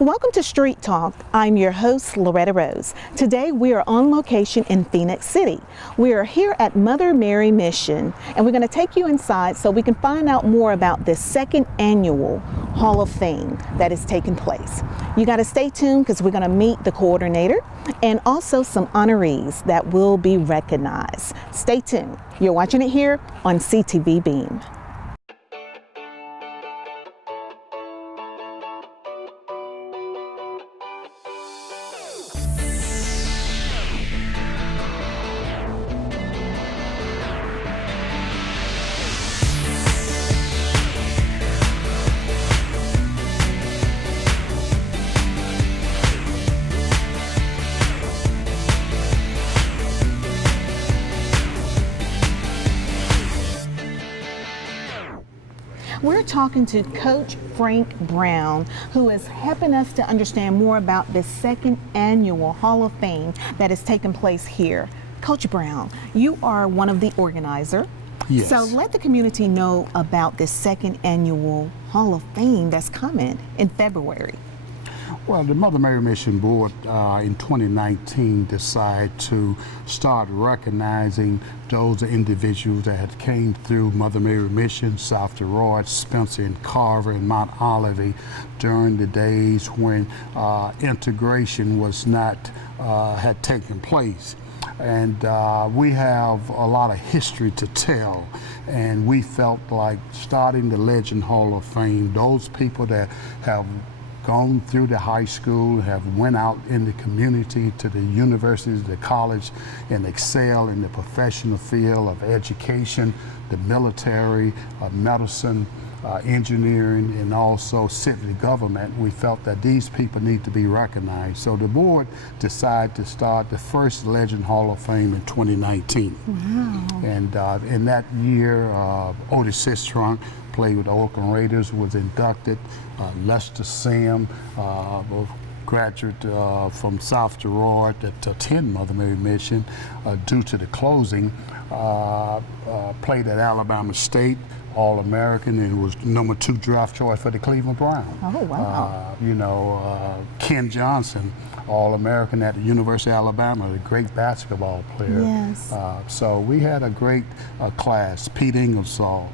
Welcome to Street Talk. I'm your host, Loretta Rose. Today we are on location in Phoenix City. We are here at MotherMary Mission, and we're going to take you inside so we can find out more about this second annual Hall of Fame that is taking place. You got to stay tuned because we're going to meet the coordinator and also some honorees that will be recognized. Stay tuned. You're watching it here on CTV Beam. We're talking to Coach Frank Brown, who is helping us to understand more about this second annual Hall of Fame that is taking place here. Coach Brown, you are one of the organizers. Yes. So let the community know about this second annual Hall of Fame that's coming in February. Well, the MotherMary Mission Board in 2019 decided to start recognizing those individuals that had came through MotherMary Mission, South Detroit, Spencer and Carver and Mount Olive during the days when integration was not, had taken place. And we have a lot of history to tell, and we felt like starting the Legend Hall of Fame, those people that have gone through the high school, have went out in the community to the universities, the college, and excel in the professional field of education, the military, medicine, engineering, and also city government. We felt that these people need to be recognized. So the board decided to start the first Legend Hall of Fame in 2019. Wow. And in that year, Otis Sistrunk played with the Oakland Raiders, was inducted. Lester Sam, graduate from South Detroit that attend MotherMary Mission due to the closing, played at Alabama State, All-American, and was #2 draft choice for the Cleveland Browns. Oh, wow. Ken Johnson, All-American at the University of Alabama, a great basketball player. Yes. So we had a great class. Pete Ingersoll,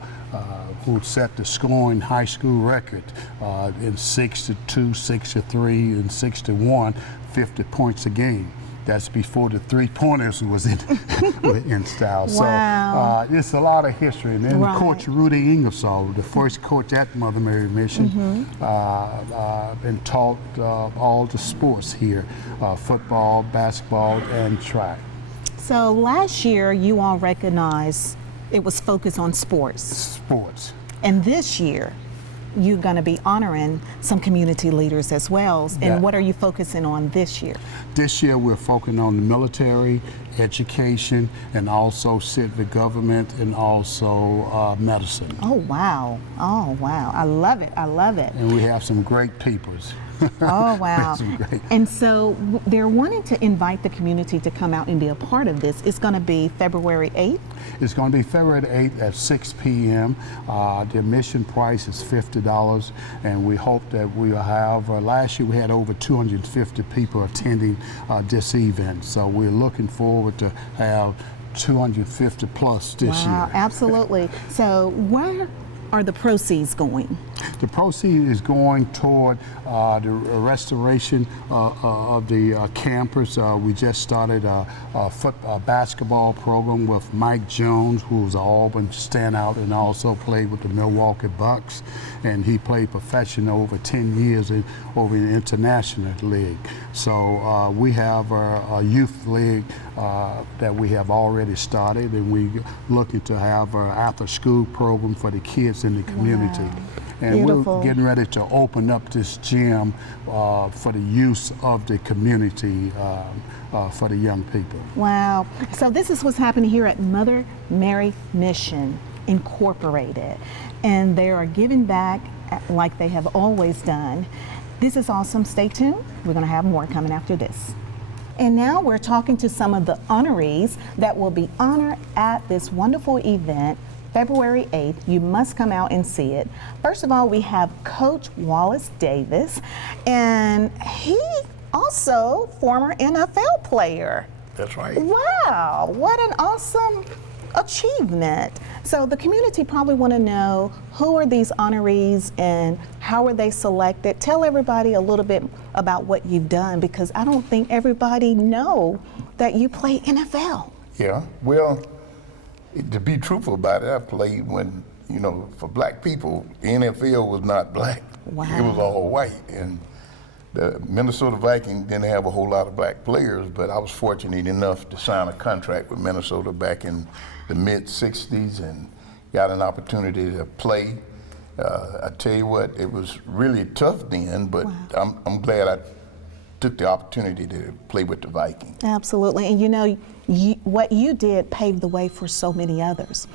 who set the scoring high school record in 62, 63, and 61, 50 points a game. That's before the three-pointers was in style. Wow. So it's a lot of history. And then Right. Coach Rudy Ingersoll, the first coach at MotherMary Mission, and taught all the sports here, football, basketball, and track. So last year you all recognized it was focused on sports. Sports. And this year, you're going to be honoring some community leaders as well. And Yeah. what are you focusing on this year? This year we're focusing on the military, education, and also civic government, and also medicine. Oh, wow. Oh, wow. I love it. I love it. And we have some great peoples. Oh, wow. Some great. And so they're wanting to invite the community to come out and be a part of this. It's going to be February 8th. It's going to be February 8th at 6 p.m. The admission price is $50, and we hope that we will have, last year we had over 250 people attending this event. So we're looking forward to have 250 plus this year. Wow, absolutely. So where are the proceeds going? The proceed is going toward the restoration of the campus. We just started a basketball program with Mike Jones, who was an Auburn standout and also played with the Milwaukee Bucks. And he played professional over 10 years over in the International League. So we have a youth league that we have already started, and we're looking to have an after-school program for the kids in the community. Wow. And Beautiful. we're getting ready to open up this gym for the use of the community for the young people. Wow. So this is what's happening here at MotherMary Mission Incorporated. And they are giving back like they have always done. This is awesome. Stay tuned. We're going to have more coming after this. And now we're talking to some of the honorees that will be honored at this wonderful event February 8th. You must come out and see it. First of all, we have Coach Wallace Davis, and he also former NFL player. That's right. Wow, what an awesome achievement. So the community probably want to know, who are these honorees and how are they selected? Tell everybody a little bit about what you've done, because I don't think everybody know that you play NFL. Yeah, well, to be truthful about it, I played when, for black people, the NFL was not black. Wow. It was all white. And the Minnesota Vikings didn't have a whole lot of black players, but I was fortunate enough to sign a contract with Minnesota back in the mid-'60s and got an opportunity to play. I tell you what, it was really tough then, but wow. I'm glad I took the opportunity to play with the Vikings. Absolutely, and what you did paved the way for so many others,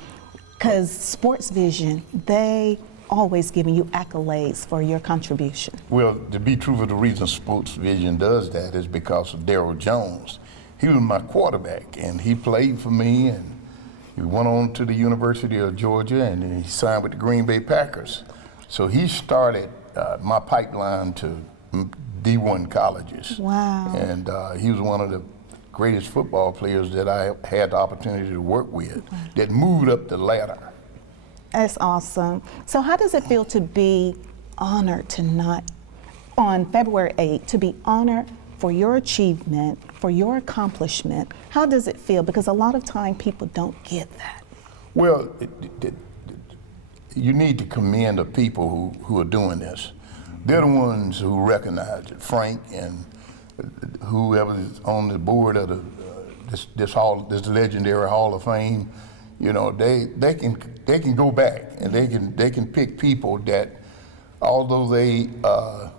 because Sports Vision, they always giving you accolades for your contribution. Well, to be truthful, the reason Sports Vision does that is because of Daryl Jones. He was my quarterback, and he played for me, and he went on to the University of Georgia, and then he signed with the Green Bay Packers. So he started my pipeline to D1 colleges. Wow. And he was one of the greatest football players that I had the opportunity to work with, that moved up the ladder. That's awesome. So how does it feel to be honored on February 8th, to be honored for your achievement, for your accomplishment? How does it feel? Because a lot of time people don't get that. Well, you need to commend the people who are doing this. They're the ones who recognize it. Frank and whoever is on the board of this legendary Hall of Fame, they can go back and they can pick people that, although they are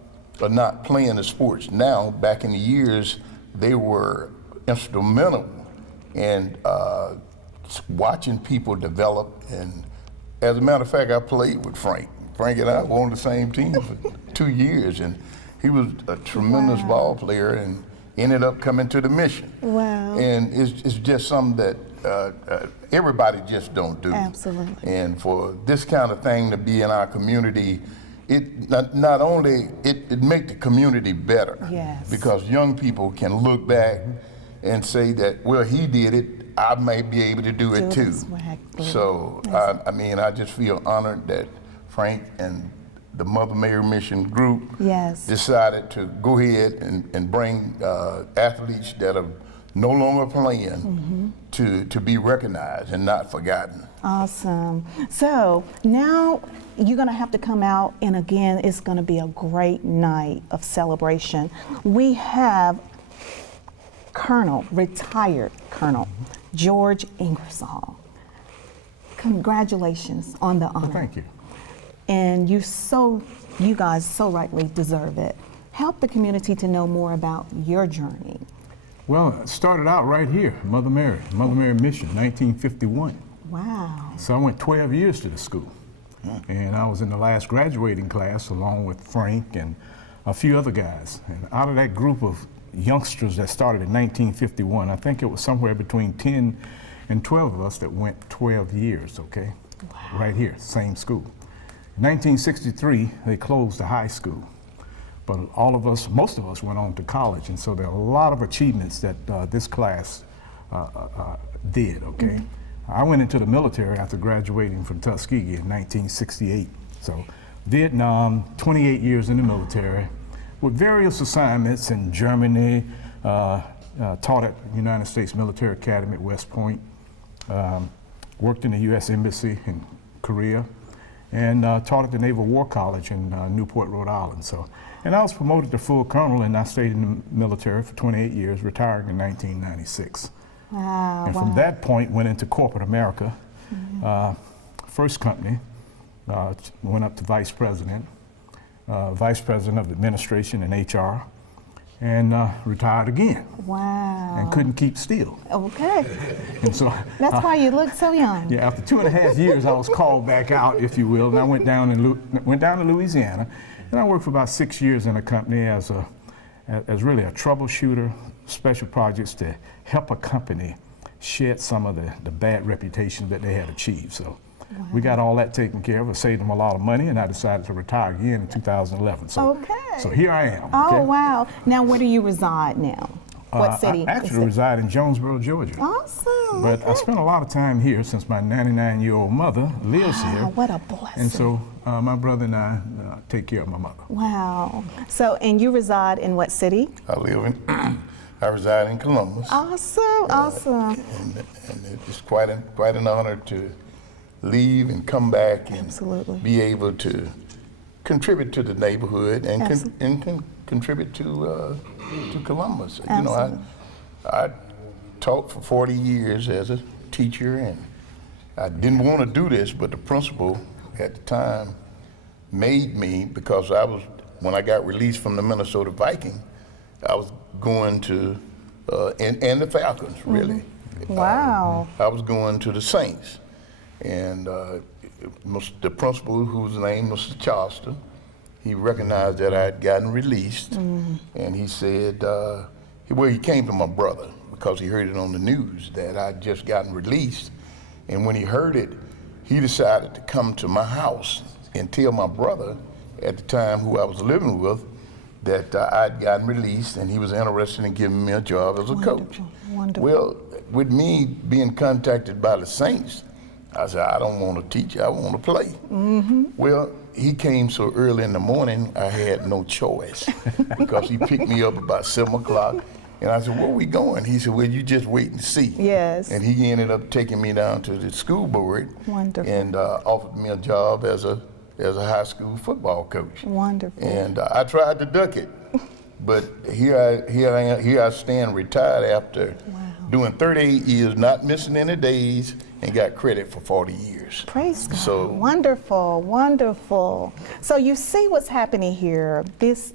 not playing the sports now, back in the years, they were instrumental in watching people develop. And as a matter of fact, I played with Frank. Frank and I were on the same team for 2 years, and he was a tremendous ball player and ended up coming to the Mission. Wow. And it's just something that everybody just don't do. Absolutely. And for this kind of thing to be in our community, it not only make the community better. Yes. Because young people can look back and say that, well, he did it, I may be able to do it too. So, I just feel honored that Frank and the MotherMary Mission group decided to go ahead and bring athletes that are no longer playing to be recognized and not forgotten. Awesome. So now you're going to have to come out, and again, it's going to be a great night of celebration. We have retired Colonel George Ingersoll. Congratulations on the honor. Well, thank you. And you guys so rightly deserve it. Help the community to know more about your journey. Well, it started out right here, MotherMary Mission, 1951. Wow. So I went 12 years to the school. And I was in the last graduating class along with Frank and a few other guys. And out of that group of youngsters that started in 1951, I think it was somewhere between 10 and 12 of us that went 12 years, okay? Wow. Right here, same school. In 1963, they closed the high school, but most of us went on to college, and so there are a lot of achievements that this class did, okay? I went into the military after graduating from Tuskegee in 1968. So Vietnam, 28 years in the military, with various assignments in Germany, taught at the United States Military Academy at West Point, worked in the U.S. Embassy in Korea, and taught at the Naval War College in Newport, Rhode Island. And I was promoted to full colonel, and I stayed in the military for 28 years, retiring in 1996. Wow. And from that point, went into corporate America. First company, went up to vice president of administration and HR, and retired again. Wow. And couldn't keep still. Okay. And so that's why you look so young. Yeah, after 2.5 years, I was called back out, if you will, and I went down to Louisiana, and I worked for about 6 years in a company as really a troubleshooter, special projects to help a company shed some of the bad reputation that they had achieved. So we got all that taken care of. It saved them a lot of money, and I decided to retire again in 2011. So, so here I am. Oh, wow. Now, where do you reside now? What city? I actually reside in Jonesboro, Georgia. Awesome. But I spent a lot of time here since my 99-year-old mother lives here. What a blessing. And so my brother and I take care of my mother. Wow. So, and you reside in what city? I reside in Columbus. Awesome, awesome. And it's quite an honor to leave and come back and Absolutely. be able to contribute to the neighborhood and contribute to Columbus. Absolutely. You know, I taught for 40 years as a teacher, and I didn't want to do this, but the principal at the time made me, because when I got released from the Minnesota Vikings, I was going to, and the Falcons, really. Wow. I was going to the Saints. And the principal, whose name was Mr. Charleston, he recognized that I had gotten released, and he said, he came to my brother because he heard it on the news that I'd just gotten released. And when he heard it, he decided to come to my house and tell my brother at the time, who I was living with, that I'd gotten released and he was interested in giving me a job as a coach. Wonderful. Well, with me being contacted by the Saints, I said, I don't want to teach, I want to play. Well, he came so early in the morning, I had no choice because he picked me up about 7 o'clock. And I said, where we going? He said, well, you just wait and see. Yes. And he ended up taking me down to the school board. Wonderful. And offered me a job as a high school football coach. Wonderful. And I tried to duck it, but here I stand retired after doing 38 years, not missing any days, and got credit for 40 years. Praise God. So wonderful, wonderful. So you see what's happening here. This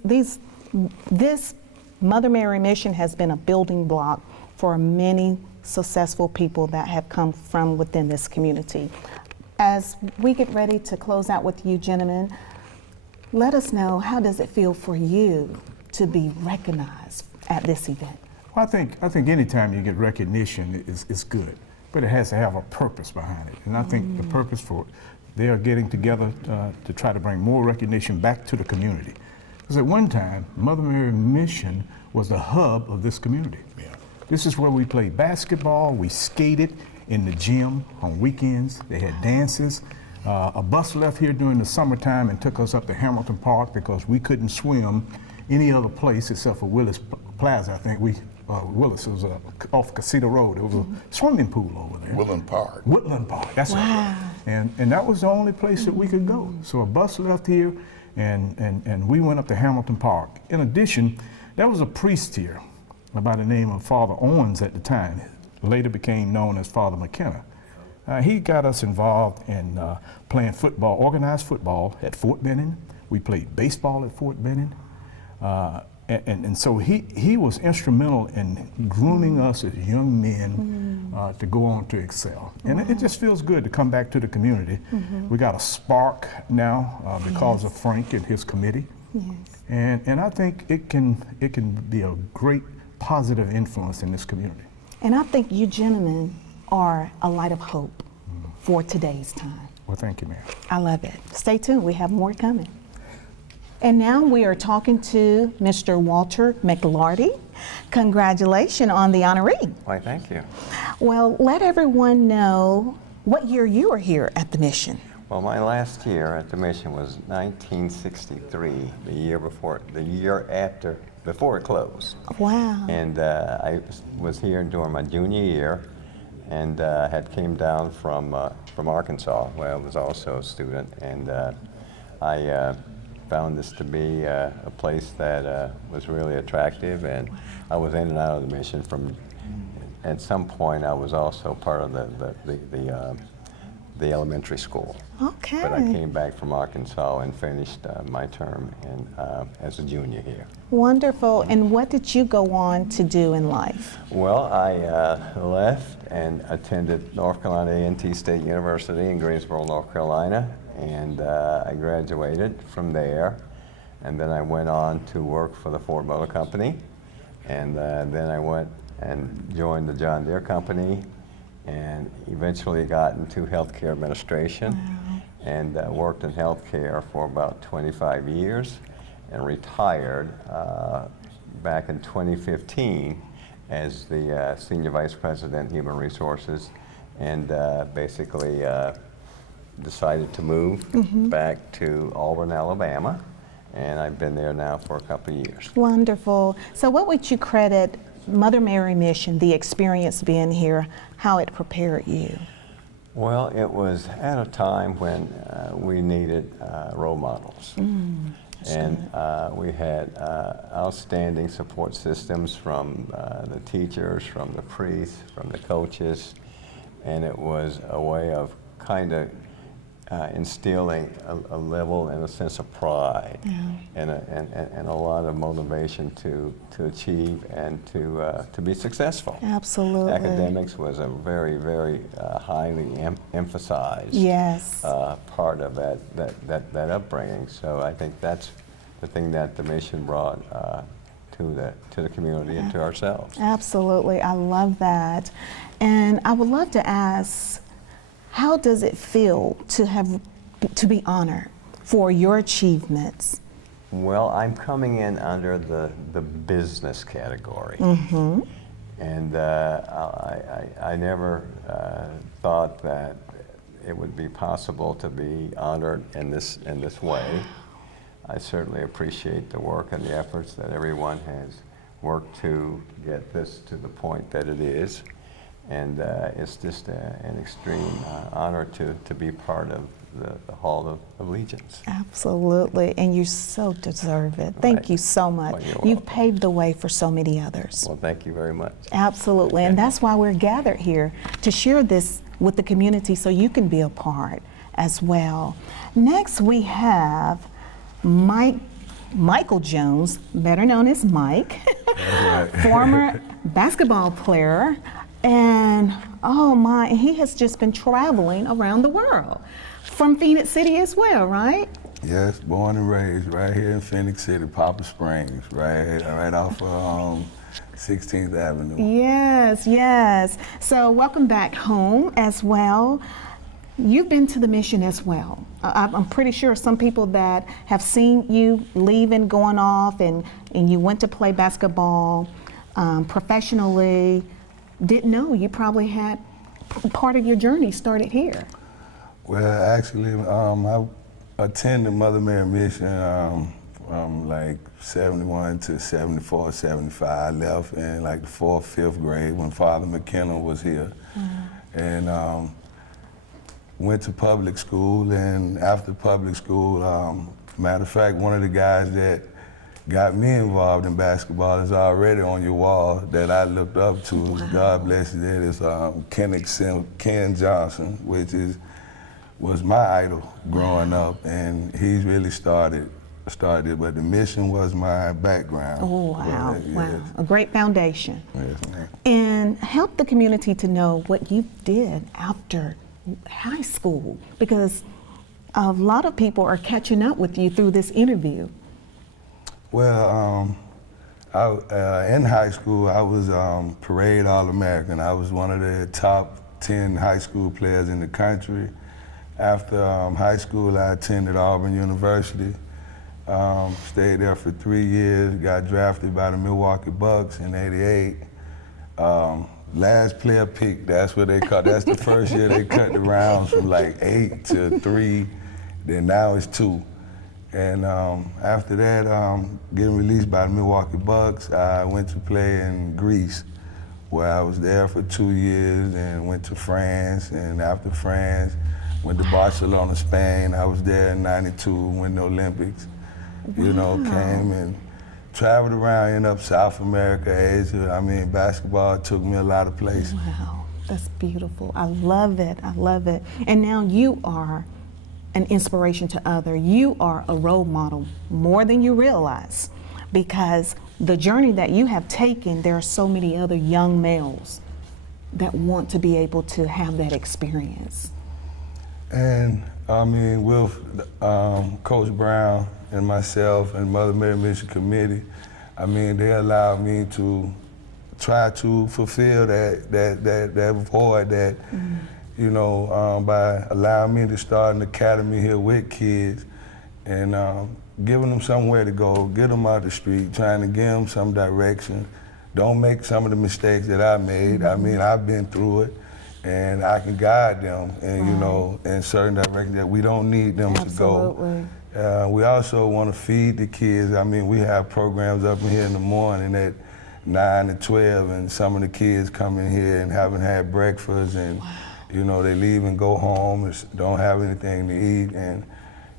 Mother Mary mission has been a building block for many successful people that have come from within this community. As we get ready to close out with you gentlemen, let us know, how does it feel for you to be recognized at this event? Well, I think anytime you get recognition is good, but it has to have a purpose behind it. And I think the purpose for it, they are getting together to try to bring more recognition back to the community. Because at one time, Mother Mary Mission was the hub of this community. Yeah. This is where we played basketball, we skated in the gym on weekends. They had dances. A bus left here during the summertime and took us up to Hamilton Park because we couldn't swim any other place except for Willis Plaza. I think Willis was off Casita Road. There was a swimming pool over there. Woodland Park. Woodland Park, that's right. And that was the only place that we could go. So a bus left here and we went up to Hamilton Park. In addition, there was a priest here by the name of Father Owens at the time. Later became known as Father McKenna. He got us involved in playing football, organized football at Fort Benning. We played baseball at Fort Benning. And so he was instrumental in grooming us as young men to go on to excel. And it just feels good to come back to the community. We got a spark now because of Frank and his committee. And I think it can be a great positive influence in this community. And I think you gentlemen are a light of hope for today's time. Well, thank you, ma'am. I love it. Stay tuned, we have more coming. And now we are talking to Mr. Walter McClarty. Congratulations on the honoree. Why, thank you. Well, let everyone know what year you were here at the mission. Well, my last year at the mission was 1963, the year before it closed. Wow. And I was here during my junior year, and had came down from Arkansas, where I was also a student, and I found this to be a place that was really attractive, and I was in and out of the mission from. At some point, I was also part of the elementary school. Okay. But I came back from Arkansas and finished my term as a junior here. Wonderful. And what did you go on to do in life? Well, I left and attended North Carolina A&T State University in Greensboro, North Carolina, and I graduated from there. And then I went on to work for the Ford Motor Company, and then I went and joined the John Deere Company, and eventually got into healthcare administration. Wow. And worked in healthcare for about 25 years and retired back in 2015 as the Senior Vice President, Human Resources, and basically decided to move back to Auburn, Alabama, and I've been there now for a couple of years. Wonderful. So what would you credit Mother Mary Mission, the experience being here, how it prepared you? Well, it was at a time when we needed role models. And we had outstanding support systems from the teachers, from the priests, from the coaches, and it was a way of kind of instilling a level and a sense of pride and a lot of motivation to achieve and to be successful. Absolutely. Academics was a very, very highly emphasized Yes. part of that upbringing. So I think that's the thing that the mission brought to the community and to ourselves. Absolutely. I love that. And I would love to ask, how does it feel to be honored for your achievements? Well, I'm coming in under the business category. And I never thought that it would be possible to be honored in this way. I certainly appreciate the work and the efforts that everyone has worked to get this to the point that it is. And it's just an extreme honor to be part of the Hall of Allegiance. Absolutely. And you so deserve it. Thank Right. you so much. Well, you're You've welcome. paved the way for so many others. Well, thank you very much. Absolutely. And that's why we're gathered here, to share this with the community so you can be a part as well. Next, we have Michael Jones, better known as Mike, former basketball player. And oh my, he has just been traveling around the world from Phoenix City as well, right? Yes, born and raised right here in Phoenix City, Poplar Springs, right off of 16th Avenue. Yes, yes. So welcome back home as well. You've been to the mission as well. I'm pretty sure some people that have seen you leaving, going off, and you went to play basketball professionally, didn't know you probably had part of your journey started here. Well, actually, I attended Mother Mary Mission from like 71 to 74, 75. I left in like the 4th, 5th grade when Father McKenna was here. And went to public school, and after public school, matter of fact, one of the guys that got me involved in basketball is already on your wall that I looked up to. Wow. God bless his head. It's Ken Johnson, which was my idol growing up, and he's really started it, but the mission was my background. Oh, wow, Yes. wow. A great foundation. Yes, ma'am. And help the community to know what you did after high school, because a lot of people are catching up with you through this interview. Well, in high school, I was parade All-American. I was one of the top 10 high school players in the country. After high school, I attended Auburn University, stayed there for 3 years, got drafted by the Milwaukee Bucks in '88. Last player pick, that's what they call, that's the first year they cut the rounds from like 8 to 3, then now it's 2. And after that, getting released by the Milwaukee Bucks, I went to play in Greece, where I was there for 2 years, and went to France, and after France, went to Barcelona, Spain. I was there in '92 when the Olympics, you know, came, and traveled around, ended up South America, Asia. I mean, basketball took me a lot of places. Wow, that's beautiful. I love it. I love it. And now you are an inspiration to others. You are a role model more than you realize, because the journey that you have taken, there are so many other young males that want to be able to have that experience. And I mean, with Coach Brown and myself and Mother Mary Mission Committee, I mean, they allowed me to try to fulfill that void that, you know, by allowing me to start an academy here with kids and giving them somewhere to go, get them out the street, trying to give them some direction. Don't make some of the mistakes that I made. I mean, I've been through it, and I can guide them, and you know, in certain directions that we don't need them to go. We also want to feed the kids. I mean, we have programs up in here in the morning at 9 to 12, and some of the kids come in here and haven't had breakfast, and you know, they leave and go home and don't have anything to eat, and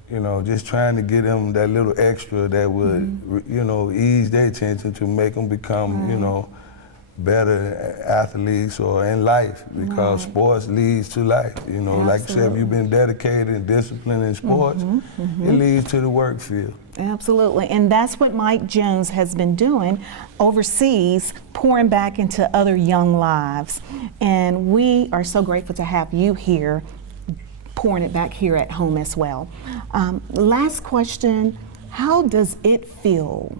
you know, just trying to get them that little extra that would, you know, ease their attention to make them become, you know, better athletes or in life, because sports leads to life. You know, like you said, if you've been dedicated and disciplined in sports, it leads to the work field. Absolutely, and that's what Mike Jones has been doing overseas, pouring back into other young lives. And we are so grateful to have you here, pouring it back here at home as well. Last question, how does it feel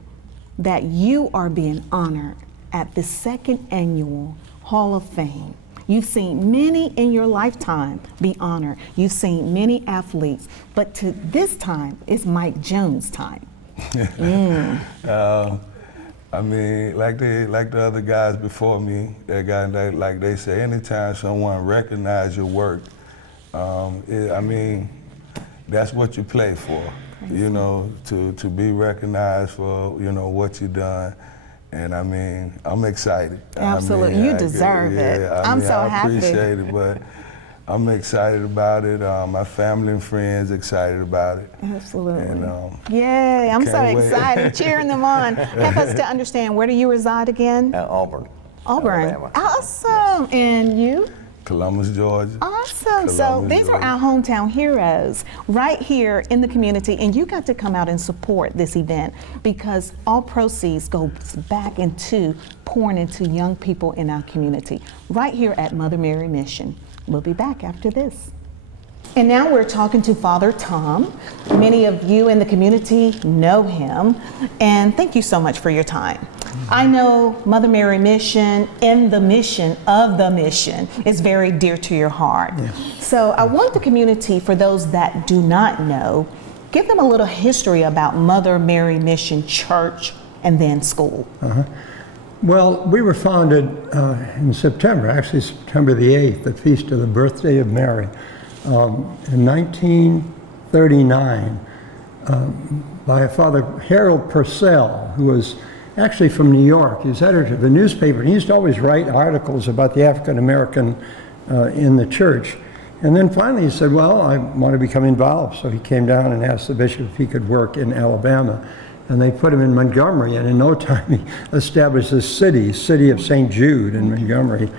that you are being honored at the 2nd Annual Hall of Fame? You've seen many in your lifetime be honored. You've seen many athletes, but to this time, it's Mike Jones' time. I mean, like the other guys before me, like they say, anytime someone recognizes your work, I mean, that's what you play for, you know, to be recognized for, you know, what you've done. And I mean, I'm excited. Absolutely, I mean, you deserve it. I'm so happy. I appreciate it, but I'm excited about it. My family and friends excited about it. Absolutely. And, yay, I'm so excited, cheering them on. Help us to understand, where do you reside again? Auburn. Auburn, Alabama. Awesome. And you? Columbus, Georgia. Awesome. So these are our hometown heroes right here in the community, and you got to come out and support this event because all proceeds go back into pouring into young people in our community right here at Mother Mary Mission. We'll be back after this. And now we're talking to Father Tom. Many of you in the community know him, and thank you so much for your time. I know Mother Mary Mission and the mission of the mission is very dear to your heart. Yes. So I want the community, for those that do not know, give them a little history about Mother Mary Mission Church and then school. Well, we were founded in September, actually September the 8th, the feast of the birthday of Mary, in 1939 by Father Harold Purcell, who was actually from New York. He was editor of a newspaper, and he used to always write articles about the African American in the church. And then finally he said, well, I want to become involved. So he came down and asked the bishop if he could work in Alabama. And they put him in Montgomery, and in no time he established this city of St. Jude in Montgomery.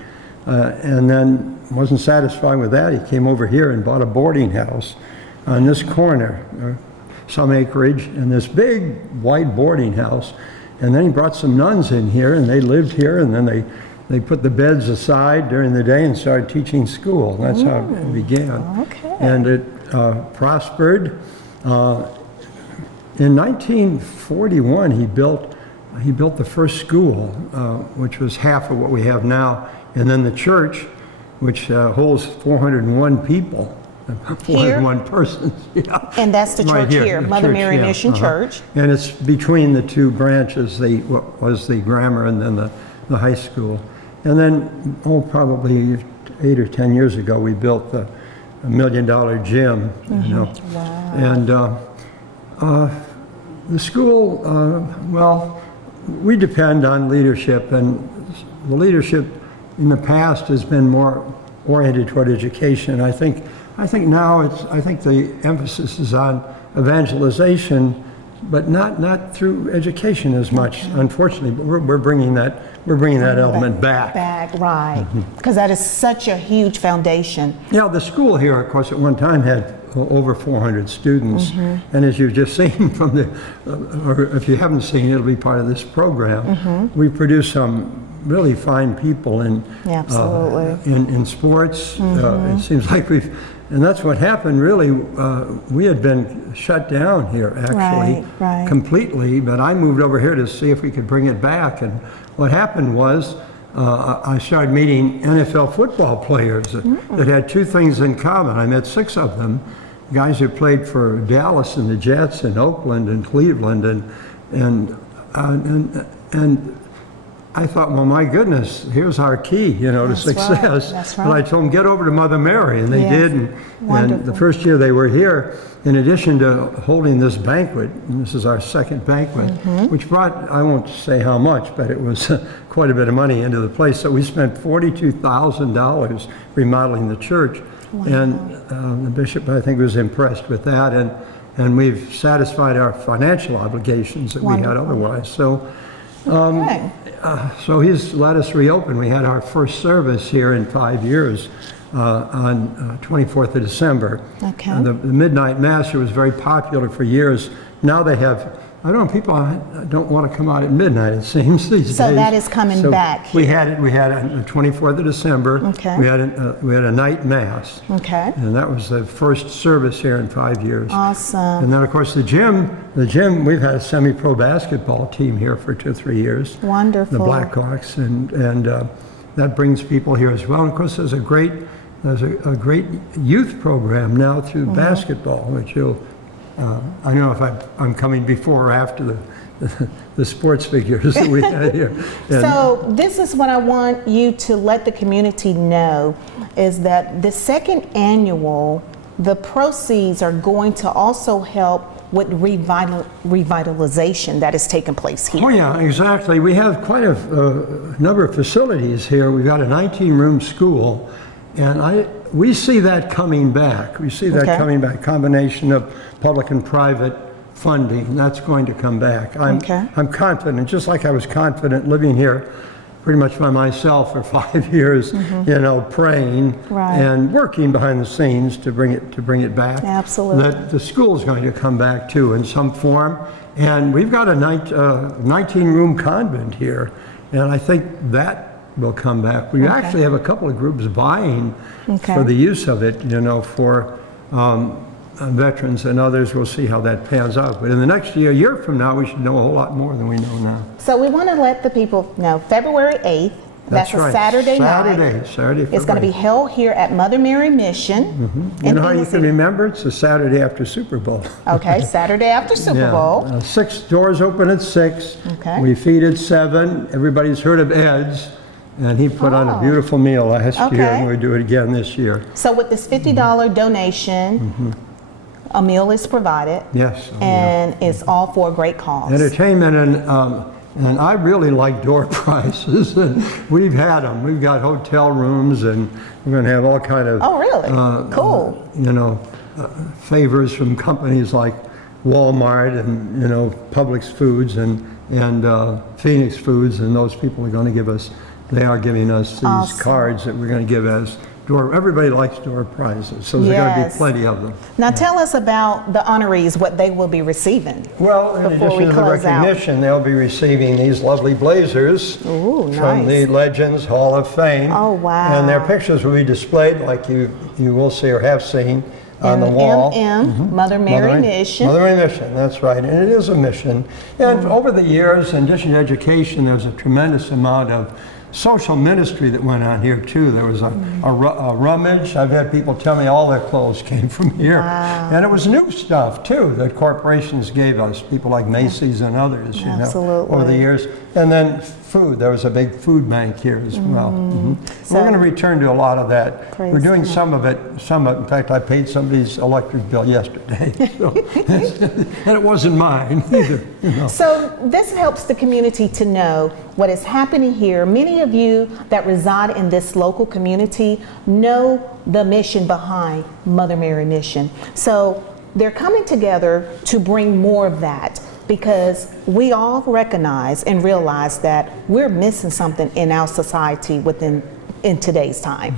And then wasn't satisfied with that. He came over here and bought a boarding house on this corner, some acreage, and this big white boarding house. And then he brought some nuns in here, and they lived here, and then they put the beds aside during the day and started teaching school. That's how it began. Okay. And it prospered. In 1941, he built the first school, which was half of what we have now, and then the church, which holds 401 people. 401 persons. Yeah. And that's the Right church here, the Mother church, Mary yeah, Mission Church. And it's between the two branches, what was the grammar and then the high school. And then, probably 8 or 10 years ago, we built the $1 million gym. You know. Wow. And the school, well, we depend on leadership, and the leadership in the past has been more oriented toward education. I think now I think the emphasis is on evangelization, but not through education as much, unfortunately. But we're bringing that element back. Right, because that is such a huge foundation. Yeah, the school here, of course, at one time had over 400 students, and as you've just seen from or if you haven't seen, it'll be part of this program. We produce some really fine people in sports. It seems like and that's what happened. Really, we had been shut down here actually right. completely, but I moved over here to see if we could bring it back. And what happened was I started meeting NFL football players that had two things in common. I met 6 of them, guys who played for Dallas and the Jets and Oakland and Cleveland, and I thought, well, my goodness, here's our key, to That's success. right. That's And I right. told them, get over to Mother Mary, and they Yes. did. And Wonderful. the first year they were here, in addition to holding this banquet, and this is our second banquet, which brought, I won't say how much, but it was quite a bit of money into the place. So we spent $42,000 remodeling the church. And the bishop, I think, was impressed with that. And we've satisfied our financial obligations that we had Wonderful. otherwise. So Okay. so he's let us reopen. We had our first service here in 5 years on 24th of December. Okay. The midnight mass, it was very popular for years. Now they have, I don't know, people don't want to come out at midnight, it seems, these days. So that is coming back We here. had it on the 24th of December. Okay. We had a night mass. Okay. And that was the first service here in 5 years. Awesome. And then, of course, the gym, we've had a semi-pro basketball team here for 2 or 3 years. Wonderful. The Blackhawks, and that brings people here as well. And of course, there's a great youth program now through basketball, which I don't know if I'm coming before or after the sports figures that we had here. And So this is what I want you to let the community know, is that the second annual, the proceeds are going to also help with revitalization that is taking place here. Oh yeah, exactly. We have quite a number of facilities here. We've got a 19-room school, and we see that coming back. We see that Okay. coming back. Combination of public and private funding. That's going to come back. Okay. I'm confident, just like I was confident living here pretty much by myself for 5 years, praying Right. and working behind the scenes to bring it back. Absolutely. That the school is going to come back too in some form. And we've got a 19-room convent here, and I think that will come back. We actually have a couple of groups buying Okay. for the use of it, for veterans and others. We'll see how that pans out. But in the next year from now, we should know a whole lot more than we know now. So we want to let the people know February 8th, that's a right. Saturday night. Saturday. It's going to be February. held here at Mother Mary Mission. You in know how you Phoenix can City. remember? It's the Saturday after Super Bowl. Okay, Saturday after Super Bowl. 6 doors open at 6. Okay. We feed at 7. Everybody's heard of Ed's, and he put on a beautiful meal last year, Okay. and we do it again this year. So with this $50 donation, a meal is provided. Yes. And it's all for a great cause. Entertainment, and I really like door prizes, and we've had them. We've got hotel rooms, and we're going to have all kind of Oh, really? Cool. favors from companies like Walmart and Publix Foods and Phoenix Foods, and those people are going to give us. They are giving us these Awesome. cards that we're going to give as door. Everybody likes door prizes, so there's going to Yes. be plenty of them. Now tell us about the honorees, what they will be receiving. Well, in Before we addition to the close out. recognition, they'll be receiving these lovely blazers Ooh, from the nice. Legends Hall of Fame. Oh, wow. And their pictures will be displayed, like you will see or have seen, on the wall. Mother Mary Mission. Mother Mary Mission, that's right. And it is a mission. And over the years, in addition to education, there's a tremendous amount of social ministry that went on here too. There was a rummage. I've had people tell me all their clothes came from here. Wow. And it was new stuff too that corporations gave us, people like Macy's and others, Absolutely. over the years. And then food. There was a big food bank here as well. So- We're going to return to a lot of that. Praise We're doing God. some of it. In fact, I paid somebody's electric bill yesterday. So, and it wasn't mine either. So this helps the community to know what is happening here. Many of you that reside in this local community know the mission behind Mother Mary Mission. So they're coming together to bring more of that, because we all recognize and realize that we're missing something in our society in today's time.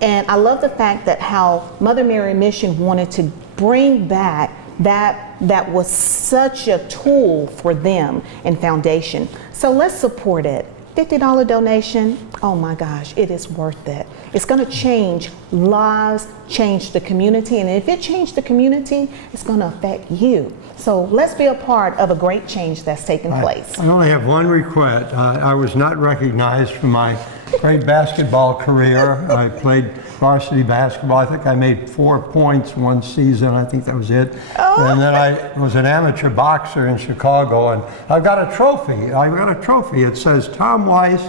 And I love the fact that how Mother Mary Mission wanted to bring back that was such a tool for them and foundation. So let's support it. $50 donation, oh my gosh, it is worth it. It's going to change lives, change the community, and if it changed the community, it's going to affect you. So let's be a part of a great change that's taking place. I only have one request. I was not recognized for my great basketball career. I played varsity basketball. I think I made 4 points one season. I think that was it. And then I was an amateur boxer in Chicago, and I've got a trophy. It says Tom Weiss,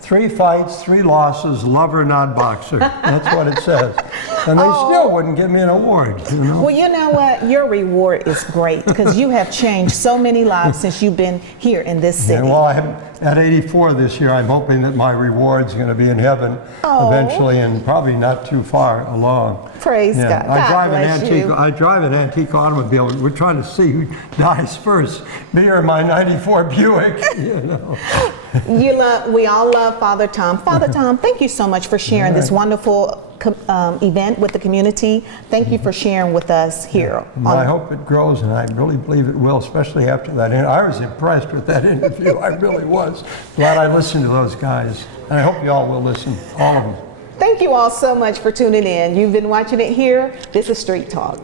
3 fights, 3 losses, lover, not boxer. That's what it says. And they still wouldn't give me an award. You know? Well, you know what? Your reward is great because you have changed so many lives since you've been here in this city. Yeah, well, I'm at 84 this year. I'm hoping that my reward's going to be in heaven eventually, and probably not too far along. Praise God. God bless you. I drive an antique automobile. We're trying to see who dies first, me or my '94 Buick. You know. We all love Father Tom. Father Tom, thank you so much for sharing this wonderful event with the community. Thank you for sharing with us here. I hope it grows, and I really believe it will, especially after that. I was impressed with that interview. I really was. Glad I listened to those guys. And I hope you all will listen, all of them. Thank you all so much for tuning in. You've been watching it here. This is Street Talk.